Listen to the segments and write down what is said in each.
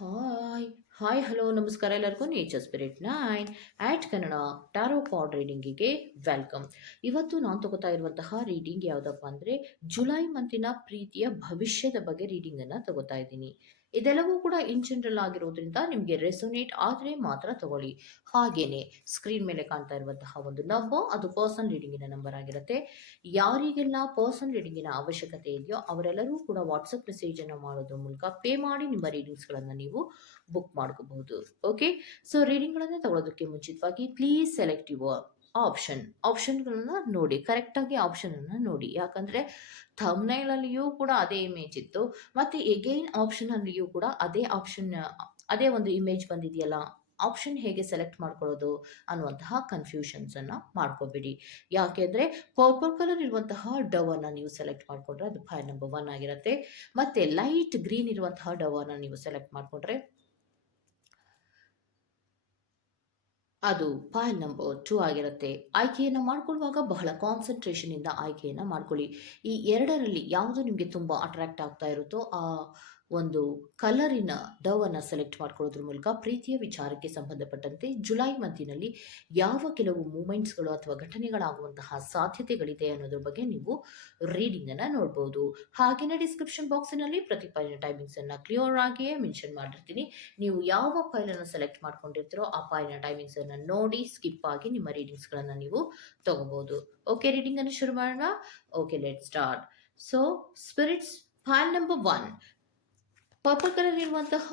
Hi hi hello ನಮಸ್ಕಾರ ಎಲ್ಲರಿಗೂ nature spirit nine ಆಟ್ Kannada tarot card ರೀಡಿಂಗಿಗೆ welcome. ಇವತ್ತು ನಾನು ತಗೋತಾ ಇರುವಂತಹ ರೀಡಿಂಗ್ ಯಾವುದಪ್ಪ ಅಂದರೆ ಜುಲೈ ಮಂತಿನ ಪ್ರೀತಿಯ ಭವಿಷ್ಯದ ಬಗ್ಗೆ ರೀಡಿಂಗನ್ನು ತಗೋತಾ ಇದ್ದೀನಿ. ಇದೆಲ್ಲವೂ ಕೂಡ ಇನ್ ಜನರಲ್ ಆಗಿರೋದ್ರಿಂದ ನಿಮಗೆ ರೆಸೊನೇಟ್ ಆದರೆ ಮಾತ್ರ ತಗೊಳ್ಳಿ. ಹಾಗೇನೆ ಸ್ಕ್ರೀನ್ ಮೇಲೆ ಕಾಣ್ತಾ ಇರುವಂತಹ ಒಂದು ನಂಬರ್ ಅದು ಪರ್ಸನಲ್ ರೀಡಿಂಗಿನ ನಂಬರ್ ಆಗಿರುತ್ತೆ. ಯಾರಿಗೆಲ್ಲ ಪರ್ಸನಲ್ ರೀಡಿಂಗಿನ ಅವಶ್ಯಕತೆ ಇದೆಯೋ ಅವರೆಲ್ಲರೂ ಕೂಡ ವಾಟ್ಸಪ್ ಮೆಸೇಜನ್ನು ಮಾಡೋದ್ರ ಮೂಲಕ ಪೇ ಮಾಡಿ ನಿಮ್ಮ ರೀಡಿಂಗ್ಸ್ಗಳನ್ನು ನೀವು ಬುಕ್ ಮಾಡ್ಕೋಬಹುದು. ಓಕೆ, ಸೊ ರೀಡಿಂಗ್ಗಳನ್ನು ತಗೊಳ್ಳೋದಕ್ಕೆ ಮುಂಚಿತವಾಗಿ ಪ್ಲೀಸ್ ಸೆಲೆಕ್ಟ್ ಯುವರ್ ಆಪ್ಷನ್ಗಳನ್ನ ನೋಡಿ, ಕರೆಕ್ಟಾಗಿ ಆಪ್ಷನನ್ನು ನೋಡಿ. ಯಾಕಂದರೆ ಥಂಬ್ನೈಲಲ್ಲಿಯೂ ಕೂಡ ಅದೇ ಇಮೇಜ್ ಇತ್ತು, ಮತ್ತು ಎಗೈನ್ ಆಪ್ಷನಲ್ಲಿಯೂ ಕೂಡ ಅದೇ ಒಂದು ಇಮೇಜ್ ಬಂದಿದೆಯಲ್ಲ, ಆಪ್ಷನ್ ಹೇಗೆ ಸೆಲೆಕ್ಟ್ ಮಾಡ್ಕೊಳ್ಳೋದು ಅನ್ನುವಂತಹ ಕನ್ಫ್ಯೂಷನ್ಸನ್ನು ಮಾಡ್ಕೋಬೇಡಿ. ಯಾಕೆಂದರೆ ಪರ್ಪಲ್ ಕಲರ್ ಇರುವಂತಹ ಡವನ್ನು ನೀವು ಸೆಲೆಕ್ಟ್ ಮಾಡಿಕೊಂಡ್ರೆ ಅದು ಫೈಲ್ ನಂಬರ್ 1 ಆಗಿರುತ್ತೆ. ಮತ್ತು ಲೈಟ್ ಗ್ರೀನ್ ಇರುವಂತಹ ಡವನ್ನು ನೀವು ಸೆಲೆಕ್ಟ್ ಮಾಡಿಕೊಂಡ್ರೆ ಅದು ಫೈಲ್ ನಂಬರ್ 2 ಆಗಿರುತ್ತೆ. ಆಯ್ಕೆಯನ್ನು ಮಾಡ್ಕೊಳ್ಳುವಾಗ ಬಹಳ ಕಾನ್ಸಂಟ್ರೇಷನಿಂದ ಆಯ್ಕೆಯನ್ನು ಮಾಡ್ಕೊಳ್ಳಿ. ಈ ಎರಡರಲ್ಲಿ ಯಾವುದು ನಿಮಗೆ ತುಂಬ ಅಟ್ರಾಕ್ಟ್ ಆಗ್ತಾ ಇರುತ್ತೋ ಆ ಒಂದು ಕಲರಿನ ಡವನ್ನು ಸೆಲೆಕ್ಟ್ ಮಾಡ್ಕೊಳ್ಳೋದ್ರ ಮೂಲಕ ಪ್ರೀತಿಯ ವಿಚಾರಕ್ಕೆ ಸಂಬಂಧಪಟ್ಟಂತೆ ಜುಲೈ ಮಂತಿನಲ್ಲಿ ಯಾವ ಕೆಲವು ಮೂಮೆಂಟ್ಸ್ಗಳು ಅಥವಾ ಘಟನೆಗಳಾಗುವಂತಹ ಸಾಧ್ಯತೆಗಳಿದೆ ಅನ್ನೋದ್ರ ಬಗ್ಗೆ ನೀವು ರೀಡಿಂಗನ್ನು ನೋಡ್ಬೋದು. ಹಾಗೆಯೇ ಡಿಸ್ಕ್ರಿಪ್ಷನ್ ಬಾಕ್ಸಿನಲ್ಲಿ ಪ್ರತಿ ಫೈಲಿನ ಟೈಮಿಂಗ್ಸನ್ನು ಕ್ಲಿಯರ್ ಆಗಿಯೇ ಮೆನ್ಷನ್ ಮಾಡಿರ್ತೀನಿ. ನೀವು ಯಾವ ಫೈಲನ್ನು ಸೆಲೆಕ್ಟ್ ಮಾಡ್ಕೊಂಡಿರ್ತೀರೋ ಆ ಫೈಲಿನ ಟೈಮಿಂಗ್ಸನ್ನು ನೋಡಿ ಸ್ಕಿಪ್ ಆಗಿ ನಿಮ್ಮ ರೀಡಿಂಗ್ಸ್ಗಳನ್ನು ನೀವು ತಗೋಬಹುದು. ಓಕೆ, ರೀಡಿಂಗನ್ನು ಶುರು ಮಾಡೋಣ. Okay, let start. So spirits, file number 1 purple colour ಇರುವಂತಹ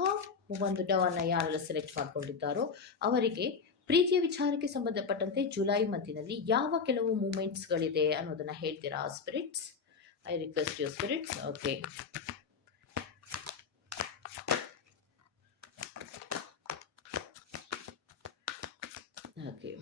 ಒಂದು ಡವನ್ನು ಯಾರೆಲ್ಲ ಸೆಲೆಕ್ಟ್ ಮಾಡ್ಕೊಂಡಿದ್ದಾರೋ ಅವರಿಗೆ ಪ್ರೀತಿಯ ವಿಚಾರಕ್ಕೆ ಸಂಬಂಧಪಟ್ಟಂತೆ ಜುಲೈ ಮಂತಿನಲ್ಲಿ ಯಾವ ಕೆಲವು ಮೂಮೆಂಟ್ಸ್ಗಳಿದೆ ಅನ್ನೋದನ್ನ ಹೇಳ್ತೀರಾ spirits? I request you spirits. Okay, okay,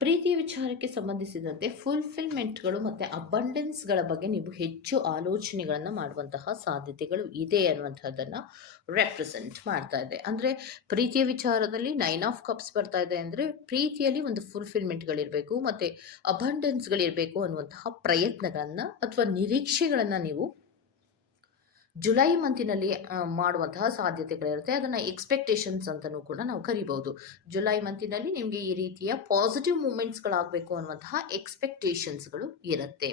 ಪ್ರೀತಿಯ ವಿಚಾರಕ್ಕೆ ಸಂಬಂಧಿಸಿದಂತೆ ಫುಲ್ಫಿಲ್ಮೆಂಟ್ಗಳು ಮತ್ತು ಅಬಂಡೆನ್ಸ್ಗಳ ಬಗ್ಗೆ ನೀವು ಹೆಚ್ಚು ಆಲೋಚನೆಗಳನ್ನು ಮಾಡುವಂತಹ ಸಾಧ್ಯತೆಗಳು ಇದೆ ಅನ್ನುವಂಥದ್ದನ್ನು ರೆಪ್ರೆಸೆಂಟ್ ಮಾಡ್ತಾ ಇದೆ. ಅಂದರೆ ಪ್ರೀತಿಯ ವಿಚಾರದಲ್ಲಿ 9 ಆಫ್ ಕಪ್ಸ್ ಬರ್ತಾ ಇದೆ ಅಂದರೆ ಪ್ರೀತಿಯಲ್ಲಿ ಒಂದು ಫುಲ್ಫಿಲ್ಮೆಂಟ್ಗಳಿರಬೇಕು ಮತ್ತು ಅಬಂಡೆನ್ಸ್ಗಳಿರಬೇಕು ಅನ್ನುವಂತಹ ಪ್ರಯತ್ನಗಳನ್ನು ಅಥವಾ ನಿರೀಕ್ಷೆಗಳನ್ನು ನೀವು ಜುಲೈ ಮಂತಿನಲ್ಲಿ ಮಾಡುವಂತಹ ಸಾಧ್ಯತೆಗಳಿರುತ್ತೆ. ಅದನ್ನು ಎಕ್ಸ್ಪೆಕ್ಟೇಷನ್ಸ್ ಅಂತಲೂ ಕೂಡ ನಾವು ಕರಿಬಹುದು. ಜುಲೈ ಮಂತಿನಲ್ಲಿ ನಿಮಗೆ ಈ ರೀತಿಯ ಪಾಸಿಟಿವ್ ಮೂಮೆಂಟ್ಸ್ಗಳಾಗಬೇಕು ಅನ್ನುವಂತಹ ಎಕ್ಸ್ಪೆಕ್ಟೇಷನ್ಸ್ಗಳು ಇರುತ್ತೆ.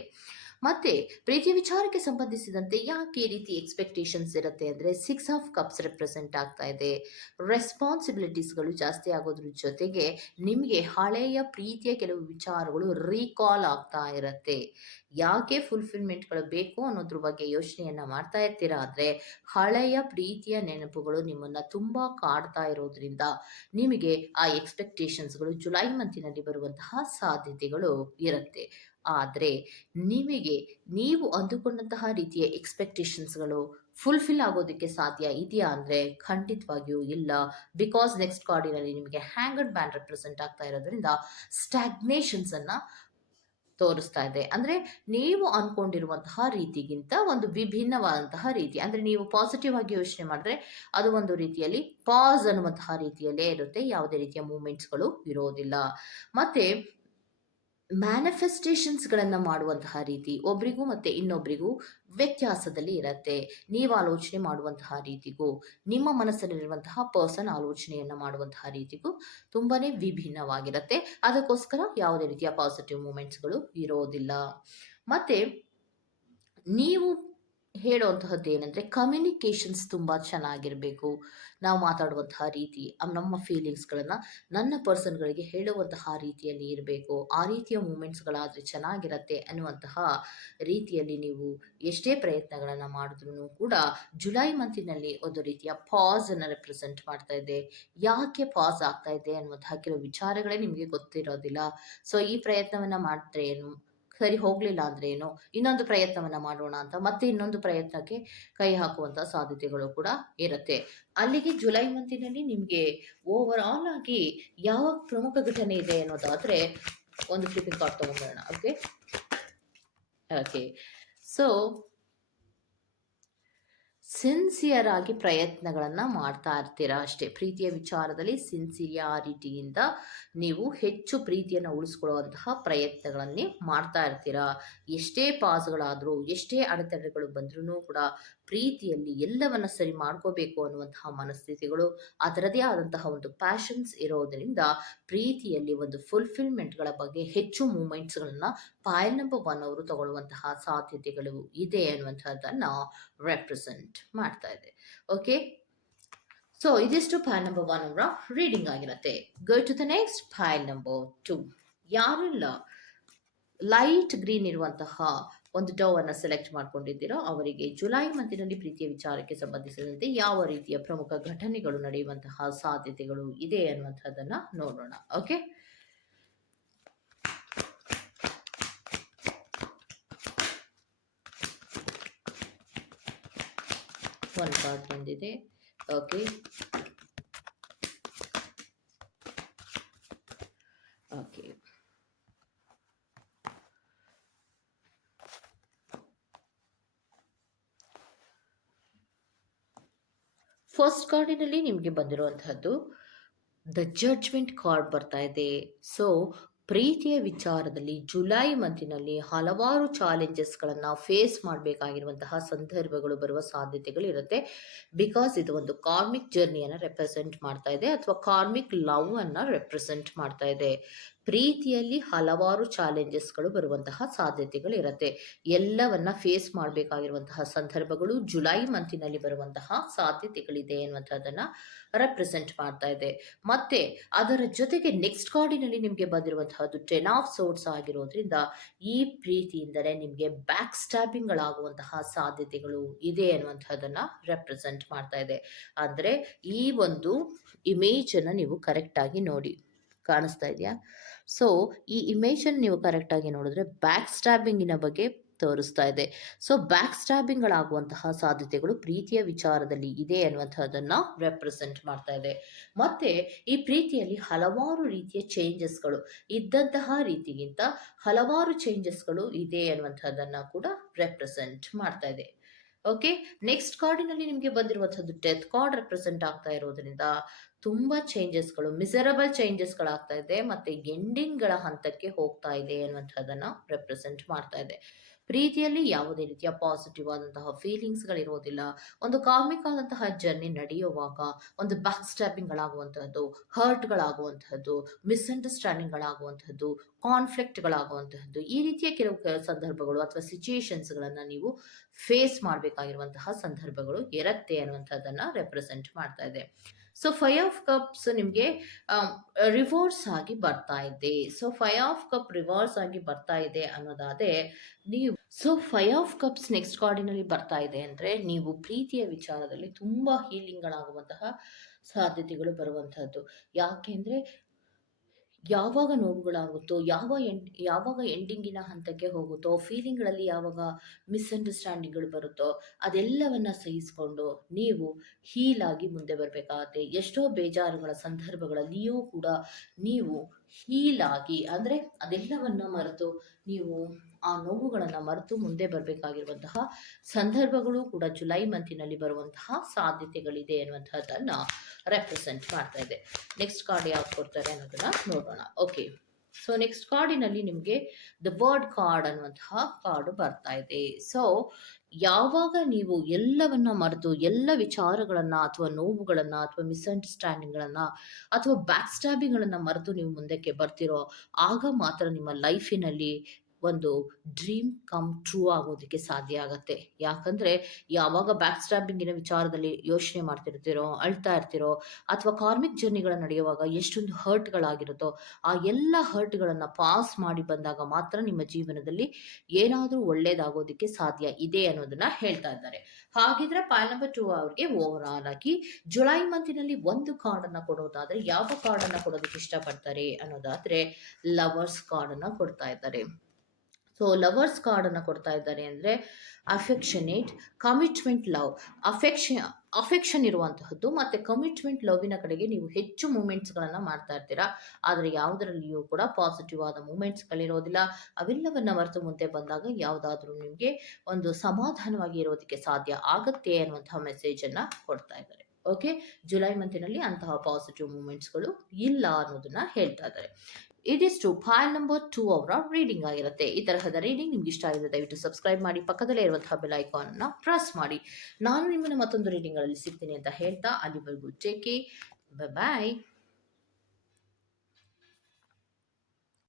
ಮತ್ತು ಪ್ರೀತಿ ವಿಚಾರಕ್ಕೆ ಸಂಬಂಧಿಸಿದಂತೆ ಯಾಕೆ ಈ ರೀತಿ ಎಕ್ಸ್ಪೆಕ್ಟೇಷನ್ಸ್ ಇರುತ್ತೆ ಅಂದರೆ 6 ಆಫ್ ಕಪ್ಸ್ ರೆಪ್ರೆಸೆಂಟ್ ಆಗ್ತಾ ಇದೆ. ರೆಸ್ಪಾನ್ಸಿಬಿಲಿಟೀಸ್ಗಳು ಜಾಸ್ತಿ ಆಗೋದ್ರ ಜೊತೆಗೆ ನಿಮಗೆ ಹಳೆಯ ಪ್ರೀತಿಯ ಕೆಲವು ವಿಚಾರಗಳು ರೀಕಾಲ್ ಆಗ್ತಾ ಇರುತ್ತೆ. ಯಾಕೆ ಫುಲ್ಫಿಲ್ಮೆಂಟ್ಗಳು ಬೇಕು ಅನ್ನೋದ್ರ ಬಗ್ಗೆ ಯೋಚನೆಯನ್ನು ಮಾಡ್ತಾ ಇರ್ತೀರಾ ಅಂದರೆ ಹಳೆಯ ಪ್ರೀತಿಯ ನೆನಪುಗಳು ನಿಮ್ಮನ್ನು ತುಂಬ ಕಾಡ್ತಾ ಇರೋದ್ರಿಂದ ನಿಮಗೆ ಆ ಎಕ್ಸ್ಪೆಕ್ಟೇಷನ್ಸ್ಗಳು ಜುಲೈ ಮಂತಿನಲ್ಲಿ ಬರುವಂತಹ ಸಾಧ್ಯತೆಗಳು ಇರುತ್ತೆ. ಆದರೆ ನಿಮಗೆ ನೀವು ಅಂದುಕೊಂಡಂತಹ ರೀತಿಯ ಎಕ್ಸ್ಪೆಕ್ಟೇಷನ್ಸ್ಗಳು ಫುಲ್ಫಿಲ್ ಆಗೋದಕ್ಕೆ ಸಾಧ್ಯ ಇದೆಯಾ ಅಂದರೆ ಖಂಡಿತವಾಗಿಯೂ ಇಲ್ಲ. ಬಿಕಾಸ್ ನೆಕ್ಸ್ಟ್ ಕಾರ್ಡಿನಲ್ಲಿ ನಿಮಗೆ ಹ್ಯಾಂಗರ್ಡ್ ಮ್ಯಾನ್ ರೆಪ್ರೆಸೆಂಟ್ ಆಗ್ತಾ ಇರೋದ್ರಿಂದ ಸ್ಟ್ಯಾಗ್ನೇಷನ್ಸನ್ನು ತೋರಿಸ್ತಾ ಇದೆ. ಅಂದರೆ ನೀವು ಅಂದ್ಕೊಂಡಿರುವಂತಹ ರೀತಿಗಿಂತ ಒಂದು ವಿಭಿನ್ನವಾದಂತಹ ರೀತಿ, ಅಂದರೆ ನೀವು ಪಾಸಿಟಿವ್ ಆಗಿ ಯೋಚನೆ ಮಾಡಿದ್ರೆ ಅದು ಒಂದು ರೀತಿಯಲ್ಲಿ ಪಾಸ್ ಅನ್ನುವಂತಹ ರೀತಿಯಲ್ಲೇ ಇರುತ್ತೆ, ಯಾವುದೇ ರೀತಿಯ ಮೂಮೆಂಟ್ಸ್ಗಳು ಇರೋದಿಲ್ಲ. ಮತ್ತು ಮ್ಯಾನಿಫೆಸ್ಟೇಷನ್ಸ್ಗಳನ್ನು ಮಾಡುವಂತಹ ರೀತಿ ಒಬ್ರಿಗೂ ಮತ್ತು ಇನ್ನೊಬ್ಬರಿಗೂ ವ್ಯತ್ಯಾಸದಲ್ಲಿ ಇರುತ್ತೆ. ನೀವು ಆಲೋಚನೆ ಮಾಡುವಂತಹ ರೀತಿಗೂ ನಿಮ್ಮ ಮನಸ್ಸಲ್ಲಿರುವಂತಹ ಪರ್ಸನ್ ಆಲೋಚನೆಯನ್ನು ಮಾಡುವಂತಹ ರೀತಿಗೂ ತುಂಬಾ ವಿಭಿನ್ನವಾಗಿರುತ್ತೆ. ಅದಕ್ಕೋಸ್ಕರ ಯಾವುದೇ ರೀತಿಯ ಪಾಸಿಟಿವ್ ಮೂಮೆಂಟ್ಸ್ಗಳು ಇರೋದಿಲ್ಲ. ಮತ್ತು ನೀವು ಹೇಳುವಂತಹದ್ದು ಏನಂದರೆ ಕಮ್ಯುನಿಕೇಷನ್ಸ್ ತುಂಬ ಚೆನ್ನಾಗಿರಬೇಕು. ನಾವು ಮಾತಾಡುವಂತಹ ರೀತಿ ನಮ್ಮ ಫೀಲಿಂಗ್ಸ್ಗಳನ್ನು ನನ್ನ ಪರ್ಸನ್ಗಳಿಗೆ ಹೇಳುವಂತಹ ರೀತಿಯಲ್ಲಿ ಇರಬೇಕು. ಆ ರೀತಿಯ ಮೂಮೆಂಟ್ಸ್ಗಳಾದರೆ ಚೆನ್ನಾಗಿರತ್ತೆ ಅನ್ನುವಂತಹ ರೀತಿಯಲ್ಲಿ ನೀವು ಎಷ್ಟೇ ಪ್ರಯತ್ನಗಳನ್ನು ಮಾಡಿದ್ರೂ ಕೂಡ ಜುಲೈ ಮಂತಿನಲ್ಲಿ ಒಂದು ರೀತಿಯ ಪಾಸನ್ನು ರೆಪ್ರೆಸೆಂಟ್ ಮಾಡ್ತಾ ಇದೆ. ಯಾಕೆ ಪಾಸ್ ಆಗ್ತಾ ಇದೆ ಅನ್ನುವಂತಹ ಕೆಲವು ವಿಚಾರಗಳೇ ನಿಮಗೆ ಗೊತ್ತಿರೋದಿಲ್ಲ. ಸೊ ಈ ಪ್ರಯತ್ನವನ್ನು ಮಾಡಿದ್ರೆ ಏನು, ಸರಿ ಹೋಗಲಿಲ್ಲ ಅಂದರೆ ಏನು, ಇನ್ನೊಂದು ಪ್ರಯತ್ನವನ್ನು ಮಾಡೋಣ ಅಂತ ಮತ್ತೆ ಇನ್ನೊಂದು ಪ್ರಯತ್ನಕ್ಕೆ ಕೈ ಹಾಕುವಂಥ ಸಾಧ್ಯತೆಗಳು ಕೂಡ ಇರುತ್ತೆ. ಅಲ್ಲಿಗೆ ಜುಲೈ ಮಂತಿನಲ್ಲಿ ನಿಮಗೆ ಓವರ್ ಆಲ್ ಆಗಿ ಯಾವ ಪ್ರಮುಖ ಘಟನೆ ಇದೆ ಅನ್ನೋದಾದರೆ ಒಂದು ಫ್ಲಿಪಿಂಗ್ ಕಾರ್ಡ್ ತೊಗೊಂಡ್ಬರೋಣ. ಓಕೆ ಓಕೆ ಸೊ ಸಿನ್ಸಿಯರ್ ಆಗಿ ಪ್ರಯತ್ನಗಳನ್ನು ಮಾಡ್ತಾ ಇರ್ತೀರಾ ಅಷ್ಟೇ. ಪ್ರೀತಿಯ ವಿಚಾರದಲ್ಲಿ ಸಿನ್ಸಿಯಾರಿಟಿಯಿಂದ ನೀವು ಹೆಚ್ಚು ಪ್ರೀತಿಯನ್ನು ಉಳಿಸ್ಕೊಳ್ಳುವಂತಹ ಪ್ರಯತ್ನಗಳನ್ನೇ ಮಾಡ್ತಾ ಇರ್ತೀರಾ. ಎಷ್ಟೇ ಪಾಸ್ಗಳಾದರೂ, ಎಷ್ಟೇ ಅಡೆತಡೆಗಳು ಬಂದ್ರೂ ಕೂಡ ಪ್ರೀತಿಯಲ್ಲಿ ಎಲ್ಲವನ್ನ ಸರಿ ಮಾಡ್ಕೋಬೇಕು ಅನ್ನುವಂತಹ ಮನಸ್ಥಿತಿಗಳು, ಅದರದೇ ಆದಂತಹ ಒಂದು ಪ್ಯಾಷನ್ಸ್ ಇರೋದರಿಂದ ಪ್ರೀತಿಯಲ್ಲಿ ಒಂದು ಫುಲ್ಫಿಲ್ಮೆಂಟ್ಗಳ ಬಗ್ಗೆ ಹೆಚ್ಚು ಮೂಮೆಂಟ್ಸ್ಗಳನ್ನ ಪಾಯಲ್ ನಂಬರ್ 1 ಅವರು ತಗೊಳ್ಳುವಂತಹ ಸಾಧ್ಯತೆಗಳು ಇದೆ ಅನ್ನುವಂಥದ್ದನ್ನ ರೆಪ್ರೆಸೆಂಟ್ ಮಾಡ್ತಾ ಇದೆ. ಓಕೆ, ಸೊ ಇದಿಷ್ಟು ಫೈಲ್ ನಂಬರ್ 1 ಅವರ ರೀಡಿಂಗ್ ಆಗಿರುತ್ತೆ. Go to the next file number 2. ಯಾರೆಲ್ಲ ಲೈಟ್ ಗ್ರೀನ್ ಇರುವಂತಹ ಒಂದು ಡವ್ ಅನ್ನ ಸೆಲೆಕ್ಟ್ ಮಾಡ್ಕೊಂಡಿದ್ದೀರೋ ಅವರಿಗೆ ಜುಲೈ ಮಂತಿನಲ್ಲಿ ಪ್ರೀತಿಯ ವಿಚಾರಕ್ಕೆ ಸಂಬಂಧಿಸಿದಂತೆ ಯಾವ ರೀತಿಯ ಪ್ರಮುಖ ಘಟನೆಗಳು ನಡೆಯುವಂತಹ ಸಾಧ್ಯತೆಗಳು ಇದೆ ಅನ್ನುವಂಥದ್ದನ್ನ ನೋಡೋಣ. ಓಕೆ, ಒಂದು ಕಾರ್ಡ್ ಬಂದಿದೆ. ಓಕೆ, ಓಕೆ, ಫಸ್ಟ್ ಕಾರ್ಡಿನಲ್ಲಿ ನಿಮಗೆ ಬಂದಿರುವಂತಹದ್ದು ದ ಜಡ್ಜ್ಮೆಂಟ್ ಕಾರ್ಡ್ ಬರ್ತಾ ಇದೆ. ಸೊ ಪ್ರೀತಿಯ ವಿಚಾರದಲ್ಲಿ ಜುಲೈ ಮಂತಿನಲ್ಲಿ ಹಲವಾರು ಚಾಲೆಂಜಸ್ಗಳನ್ನು ಫೇಸ್ ಮಾಡಬೇಕಾಗಿರುವಂತಹ ಸಂದರ್ಭಗಳು ಬರುವ ಸಾಧ್ಯತೆಗಳು ಇರುತ್ತೆ. ಬಿಕಾಸ್ ಇದು ಒಂದು ಕಾರ್ಮಿಕ್ ಜರ್ನಿಯನ್ನು ರೆಪ್ರೆಸೆಂಟ್ ಮಾಡ್ತಾ ಇದೆ, ಅಥವಾ ಕಾರ್ಮಿಕ್ ಲವ್ ಅನ್ನು ರೆಪ್ರೆಸೆಂಟ್ ಮಾಡ್ತಾ ಇದೆ. ಪ್ರೀತಿಯಲ್ಲಿ ಹಲವಾರು ಚಾಲೆಂಜಸ್ಗಳು ಬರುವಂತಹ ಸಾಧ್ಯತೆಗಳು ಇರುತ್ತೆ. ಎಲ್ಲವನ್ನ ಫೇಸ್ ಮಾಡಬೇಕಾಗಿರುವಂತಹ ಸಂದರ್ಭಗಳು ಜುಲೈ ಮಂತಿನಲ್ಲಿ ಬರುವಂತಹ ಸಾಧ್ಯತೆಗಳಿದೆ ಅನ್ನುವಂಥದ್ದನ್ನ ರೆಪ್ರೆಸೆಂಟ್ ಮಾಡ್ತಾ ಇದೆ. ಮತ್ತೆ ಅದರ ಜೊತೆಗೆ ನೆಕ್ಸ್ಟ್ ಕಾರ್ಡಿನಲ್ಲಿ ನಿಮಗೆ ಬಂದಿರುವಂತಹದ್ದು 10 ಆಫ್ ಸೋರ್ಟ್ಸ್ ಆಗಿರೋದ್ರಿಂದ ಈ ಪ್ರೀತಿಯಿಂದಲೇ ನಿಮಗೆ ಬ್ಯಾಕ್ ಸ್ಟ್ಯಾಬಿಂಗ್ಗಳಾಗುವಂತಹ ಸಾಧ್ಯತೆಗಳು ಇದೆ ಅನ್ನುವಂಥದ್ದನ್ನ ರೆಪ್ರೆಸೆಂಟ್ ಮಾಡ್ತಾ ಇದೆ. ಅಂದ್ರೆ ಈ ಒಂದು ಇಮೇಜ್ ಅನ್ನ ನೀವು ಕರೆಕ್ಟ್ ಆಗಿ ನೋಡಿ, ಕಾಣಿಸ್ತಾ ಇದೆಯಾ? ಸೊ ಈ ಇಮೇಜನ್ನು ನೀವು ಕರೆಕ್ಟಾಗಿ ನೋಡಿದ್ರೆ ಬ್ಯಾಕ್ ಸ್ಟ್ಯಾಬಿಂಗಿನ ಬಗ್ಗೆ ತೋರಿಸ್ತಾ ಇದೆ. ಸೊ ಬ್ಯಾಕ್ ಸ್ಟ್ಯಾಬಿಂಗ್ಗಳಾಗುವಂತಹ ಸಾಧ್ಯತೆಗಳು ಪ್ರೀತಿಯ ವಿಚಾರದಲ್ಲಿ ಇದೆ ಅನ್ನುವಂಥದ್ದನ್ನು ರೆಪ್ರೆಸೆಂಟ್ ಮಾಡ್ತಾ ಇದೆ. ಮತ್ತೆ ಈ ಪ್ರೀತಿಯಲ್ಲಿ ಹಲವಾರು ರೀತಿಯ ಚೇಂಜಸ್ಗಳು ಇದ್ದಂತಹ ರೀತಿಗಿಂತ ಹಲವಾರು ಚೇಂಜಸ್ಗಳು ಇದೆ ಅನ್ನುವಂಥದ್ದನ್ನು ಕೂಡ ರೆಪ್ರೆಸೆಂಟ್ ಮಾಡ್ತಾ ಇದೆ. ಓಕೆ, ನೆಕ್ಸ್ಟ್ ಕಾರ್ಡಿನಲ್ಲಿ ನಿಮಗೆ ಬಂದಿರುವಂಥದ್ದು ಡೆತ್ ಕಾರ್ಡ್ ರೆಪ್ರೆಸೆಂಟ್ ಆಗ್ತಾ ಇರೋದ್ರಿಂದ ತುಂಬಾ ಚೇಂಜಸ್ಗಳು, ಮಿಸರಬಲ್ ಚೇಂಜಸ್ಗಳಾಗ್ತಾ ಇದೆ, ಮತ್ತೆ ಎಂಡಿಂಗ್ಗಳ ಹಂತಕ್ಕೆ ಹೋಗ್ತಾ ಇದೆ ಅನ್ನುವಂಥದ್ದನ್ನ ರೆಪ್ರೆಸೆಂಟ್ ಮಾಡ್ತಾ ಇದೆ. ಪ್ರೀತಿಯಲ್ಲಿ ಯಾವುದೇ ರೀತಿಯ ಪಾಸಿಟಿವ್ ಆದಂತಹ ಫೀಲಿಂಗ್ಸ್ಗಳಿರೋದಿಲ್ಲ. ಒಂದು ಕಾರ್ಮಿಕ್ ಆದಂತಹ ಜರ್ನಿ ನಡೆಯುವಾಗ ಒಂದು ಬ್ಯಾಕ್ ಸ್ಟ್ಯಾಪಿಂಗ್ಗಳಾಗುವಂತಹದ್ದು, ಹರ್ಟ್ಗಳಾಗುವಂತಹದ್ದು, ಮಿಸ್ಅಂಡರ್ಸ್ಟ್ಯಾಂಡಿಂಗ್ಗಳಾಗುವಂತಹದ್ದು, ಕಾನ್ಫ್ಲಿಕ್ಟ್ಗಳಾಗುವಂತಹದ್ದು, ಈ ರೀತಿಯ ಕೆಲವು ಸಂದರ್ಭಗಳು ಅಥವಾ ಸಿಚುಯೇಷನ್ಸ್ಗಳನ್ನು ನೀವು ಫೇಸ್ ಮಾಡಬೇಕಾಗಿರುವಂತಹ ಸಂದರ್ಭಗಳು ಇರುತ್ತೆ ಅನ್ನುವಂಥದ್ದನ್ನ ರೆಪ್ರೆಸೆಂಟ್ ಮಾಡ್ತಾ ಇದೆ. ಸೊ 5 ಆಫ್ ಕಪ್ಸ್ ನಿಮಗೆ ರಿವರ್ಸ್ ಆಗಿ ಬರ್ತಾ ಇದೆ. ಸೊ 5 ಆಫ್ ಕಪ್ ರಿವರ್ಸ್ ಆಗಿ ಬರ್ತಾ ಇದೆ ಅನ್ನೋದಾದ್ರೆ ನೀವು, ಸೊ 5 ಆಫ್ ಕಪ್ಸ್ ನೆಕ್ಸ್ಟ್ ಕಾರ್ಡಿನಲ್ಲಿ ಬರ್ತಾ ಇದೆ ಅಂದ್ರೆ ನೀವು ಪ್ರೀತಿಯ ವಿಚಾರದಲ್ಲಿ ತುಂಬಾ ಹೀಲಿಂಗ್ಗಳಾಗುವಂತಹ ಸಾಧ್ಯತೆಗಳು ಬರುವಂತಹದ್ದು. ಯಾಕೆಂದ್ರೆ ಯಾವಾಗ ನೋವುಗಳಾಗುತ್ತೋ, ಯಾವಾಗ ಎಂಡಿಂಗಿನ ಹಂತಕ್ಕೆ ಹೋಗುತ್ತೋ, ಫೀಲಿಂಗ್ಗಳಲ್ಲಿ ಯಾವಾಗ ಮಿಸ್ಅಂಡರ್ಸ್ಟ್ಯಾಂಡಿಂಗ್ಗಳು ಬರುತ್ತೋ ಅದೆಲ್ಲವನ್ನ ಸಹಿಸಿಕೊಂಡು ನೀವು ಹೀಲ್ ಆಗಿ ಮುಂದೆ ಬರಬೇಕಾಗತ್ತೆ. ಎಷ್ಟೋ ಬೇಜಾರುಗಳ ಸಂದರ್ಭಗಳಲ್ಲಿಯೂ ಕೂಡ ನೀವು ಹೀಲ್ ಆಗಿ, ಅಂದರೆ ಅದೆಲ್ಲವನ್ನ ಮರೆತು ನೀವು ಆ ನೋವುಗಳನ್ನು ಮರೆತು ಮುಂದೆ ಬರಬೇಕಾಗಿರುವಂತಹ ಸಂದರ್ಭಗಳು ಕೂಡ ಜುಲೈ ಮಂತಿನಲ್ಲಿ ಬರುವಂತಹ ಸಾಧ್ಯತೆಗಳಿದೆ ಅನ್ನುವಂಥದ್ದನ್ನ ರೆಪ್ರೆಸೆಂಟ್ ಮಾಡ್ತಾ ಇದೆ. ನೆಕ್ಸ್ಟ್ ಕಾರ್ಡ್ ಯಾವ್ದು ಕೊಡ್ತಾರೆ ಅನ್ನೋದನ್ನ ನೋಡೋಣ. ಓಕೆ, ಸೊ ನೆಕ್ಸ್ಟ್ ಕಾರ್ಡಿನಲ್ಲಿ ನಿಮಗೆ ದ ವರ್ಡ್ ಕಾರ್ಡ್ ಅನ್ನುವಂತಹ ಕಾರ್ಡ್ ಬರ್ತಾ ಇದೆ. ಸೊ ಯಾವಾಗ ನೀವು ಎಲ್ಲವನ್ನ ಮರೆತು ಎಲ್ಲ ವಿಚಾರಗಳನ್ನ ಅಥವಾ ನೋವುಗಳನ್ನ ಅಥವಾ ಮಿಸ್ಅಂಡರ್ಸ್ಟ್ಯಾಂಡಿಂಗ್ಗಳನ್ನ ಅಥವಾ ಬ್ಯಾಕ್ ಸ್ಟ್ಯಾಬಿಂಗ್ಗಳನ್ನ ಮರೆತು ನೀವು ಮುಂದಕ್ಕೆ ಬರ್ತಿರೋ ಆಗ ಮಾತ್ರ ನಿಮ್ಮ ಲೈಫಿನಲ್ಲಿ ಒಂದು ಡ್ರೀಮ್ ಕಮ್ ಟ್ರೂ ಆಗೋದಕ್ಕೆ ಸಾಧ್ಯ ಆಗತ್ತೆ. ಯಾಕಂದ್ರೆ ಯಾವಾಗ ಬ್ಯಾಕ್ ಸ್ಟ್ಯಾಬಿಂಗಿನ ವಿಚಾರದಲ್ಲಿ ಯೋಚನೆ ಮಾಡ್ತಿರ್ತೀರೋ, ಅಳ್ತಾ ಇರ್ತಿರೋ, ಅಥವಾ ಕಾರ್ಮಿಕ್ ಜರ್ನಿಗಳ ನಡೆಯುವಾಗ ಎಷ್ಟೊಂದು ಹರ್ಟ್ಗಳಾಗಿರುತ್ತೋ ಆ ಎಲ್ಲ ಹರ್ಟ್ಗಳನ್ನ ಪಾಸ್ ಮಾಡಿ ಬಂದಾಗ ಮಾತ್ರ ನಿಮ್ಮ ಜೀವನದಲ್ಲಿ ಏನಾದರೂ ಒಳ್ಳೇದಾಗೋದಕ್ಕೆ ಸಾಧ್ಯ ಇದೆ ಅನ್ನೋದನ್ನ ಹೇಳ್ತಾ ಇದ್ದಾರೆ. ಹಾಗಿದ್ರೆ ಪಾಯಲ್ ನಂಬರ್ 2 ಅವ್ರಿಗೆ ಓವರ್ ಆಲ್ ಆಗಿ ಜುಲೈ ಮಂತಿನಲ್ಲಿ ಒಂದು ಕಾರ್ಡ್ ಅನ್ನ ಕೊಡೋದಾದ್ರೆ ಯಾವ ಕಾರ್ಡ್ ಅನ್ನ ಕೊಡೋದಕ್ಕೆ ಇಷ್ಟಪಡ್ತಾರೆ ಅನ್ನೋದಾದ್ರೆ ಲವರ್ಸ್ ಕಾರ್ಡ್ ಅನ್ನ ಕೊಡ್ತಾ ಇದ್ದಾರೆ. ಸೊ ಲವರ್ಸ್ ಕಾರ್ಡನ್ನು ಕೊಡ್ತಾ ಇದ್ದಾರೆ ಅಂದರೆ ಅಫೆಕ್ಷನೇಟ್, ಕಮಿಟ್ಮೆಂಟ್, ಲವ್, ಅಫೆಕ್ಷನ್ ಇರುವಂತಹದ್ದು ಮತ್ತು ಕಮಿಟ್ಮೆಂಟ್ ಲವ್ವಿನ ಕಡೆಗೆ ನೀವು ಹೆಚ್ಚು ಮೂಮೆಂಟ್ಸ್ಗಳನ್ನು ಮಾಡ್ತಾ ಇರ್ತೀರಾ. ಆದರೆ ಯಾವುದರಲ್ಲಿಯೂ ಕೂಡ ಪಾಸಿಟಿವ್ ಆದ ಮೂಮೆಂಟ್ಸ್ಗಳಿರೋದಿಲ್ಲ. ಅವೆಲ್ಲವನ್ನ ಮರೆತು ಮುಂದೆ ಬಂದಾಗ ಯಾವುದಾದ್ರೂ ನಿಮಗೆ ಒಂದು ಸಮಾಧಾನವಾಗಿ ಇರೋದಕ್ಕೆ ಸಾಧ್ಯ ಆಗುತ್ತೆ ಅನ್ನುವಂತಹ ಮೆಸೇಜನ್ನು ಕೊಡ್ತಾ ಇದ್ದಾರೆ. ಓಕೆ, ಜುಲೈ ಮಂತಿನಲ್ಲಿ ಅಂತಹ ಪಾಸಿಟಿವ್ ಮೂಮೆಂಟ್ಸ್ಗಳು ಇಲ್ಲ ಅನ್ನೋದನ್ನ ಹೇಳ್ತಾ ಇದ್ದಾರೆ. ಇದಿಷ್ಟು ಫೈಲ್ ನಂಬರ್ 2 ಅವರ ರೀಡಿಂಗ್ ಆಗಿರುತ್ತೆ. ಈ ತರಹದ ರೀಡಿಂಗ್ ನಿಮ್ಗೆ ಇಷ್ಟ ಆಗಿದೆ ದಯವಿಟ್ಟು ಸಬ್ಸ್ಕ್ರೈಬ್ ಮಾಡಿ, ಪಕ್ಕದಲ್ಲೇ ಇರುವಂತಹ ಬೆಲ್ ಐಕಾನ್ ಅನ್ನ ಪ್ರೆಸ್ ಮಾಡಿ. ನಾನು ನಿಮ್ಮನ್ನು ಮತ್ತೊಂದು ರೀಡಿಂಗ್ಗಳಲ್ಲಿ ಸಿಗ್ತೀನಿ ಅಂತ ಹೇಳ್ತಾ ಅಲ್ಲಿವರೆಗೂ ಟೇಕ್ ಕೇರ್, ಬಾಯ್.